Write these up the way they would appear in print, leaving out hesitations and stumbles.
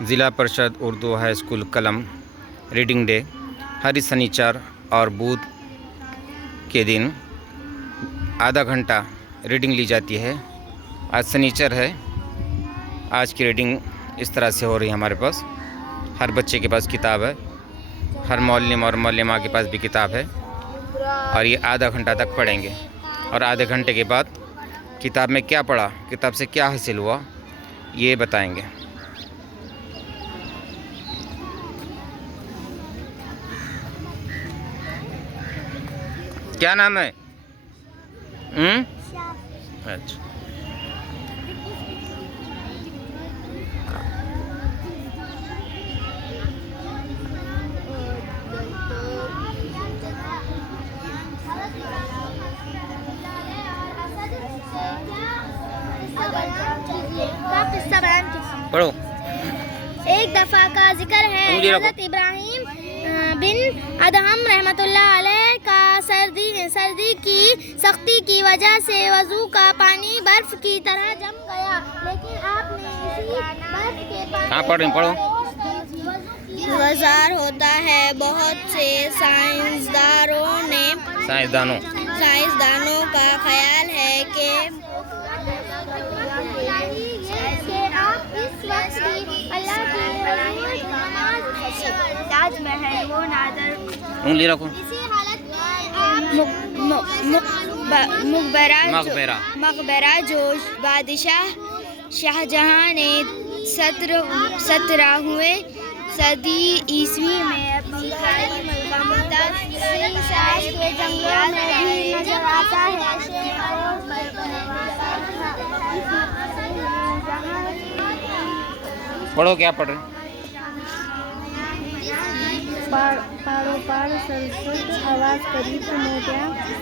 ज़िला परिषद Urdu high school कलम रीडिंग डे हर शनिचर और बुध के दिन आधा घंटा रीडिंग ली जाती है। आज शनिचर है। आज की रीडिंग इस तरह से हो रही है। हमारे पास हर बच्चे के पास किताब है, हर मौलम और मौलमा के पास भी किताब है और ये आधा घंटा तक पढ़ेंगे। और आधे घंटे के बाद किताब में क्या पढ़ा, किताब से क्या हासिल हुआ, ये बताएंगे। क्या नाम है? अच्छा, पढ़ो। एक दफ़ा का जिक्र है हज़रत इब्राहिम बिन अदहम रहमतुल्लाह अलैह का सर्दी की सख्ती की वजह से वज़ू का पानी बर्फ़ की तरह जम गया, लेकिन आपने इसी बर्फ़ के पानी पढ़ो। वज़ार होता है। बहुत से साइंसदानों का ख्याल है कि आप इस वक्त अल्लाह की ताजमहल वो नादर उंगली रखो। इसी हालत में आप मकबरा जो बादशाह शाहजहां ने 17वीं सदी ईस्वी में अपनी खाली मुमताज़ के जंगलों में भी नजर आता है। पढ़ो, क्या पढ़ रहे? पारोपार सलसट आवाज करीत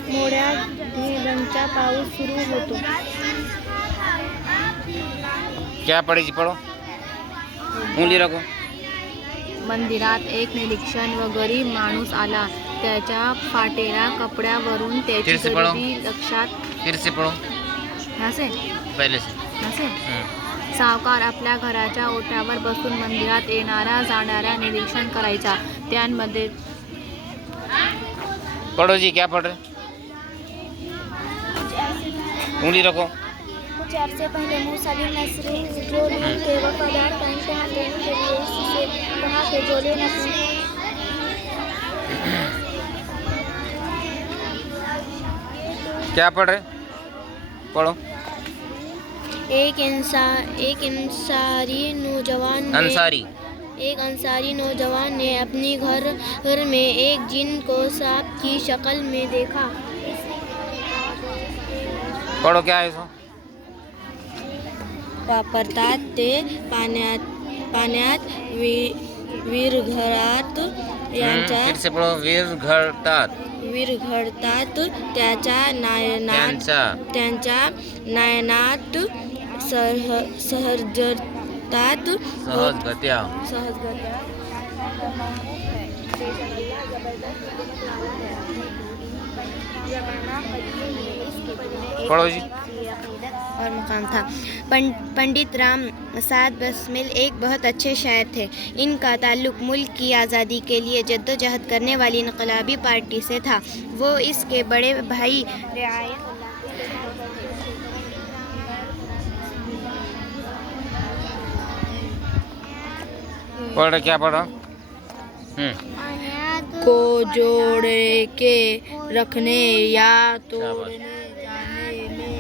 मोड्या ढेरांचा पाऊस सुरू होतो। क्या पढ़ायची? पढ़ो, उंगली रखो। मंदिरात एक निरीक्षण व गरीब माणूस आला. त्याच्या फाटेल्या कपड्यावरून त्याची गरिबी लक्षात फिर से पढ़ो, नसे पहले से। नसे सावकार आपल्या घराच्या ओट्यावर बसून मंदिरात येणाऱ्या जाणाऱ्या निरीक्षण करायचा. त्यांमध्ये पढ़ो जी, क्या पढ़ रहे? उंगली रखो। कुछ अरसे पहले मूसा बिन नसर जो रूम के वफादार का इम्तिहान देने के लिए उससे कहा कि जो लेना क्या पढ़ रहे? पढ़ो। एक अंसारी नौजवान ने अपनी घर में एक जिन को सांप की शक्ल में देखा। पढ़ो, क्या है इसको? वापरतात ते पाण्यात विरघळतात यांच्या फिर से पढ़ो। विरघळतात त्यांच्या नयनात सहजतात सहजगत्या। पढ़ो जी। और मकाम था। पंडित राम साद बस्मिल एक बहुत अच्छे शायर थे। इनका ताल्लुक़ मुल्क की आज़ादी के लिए जद्दोजहद करने वाली इनकलाबी पार्टी से था। वो इसके बड़े भाई रियायत पढ़, क्या पढ़ा? को जोड़े के रखने या तोड़ने जाने में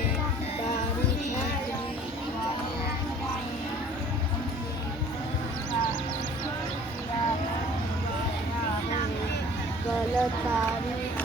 गलत तारीख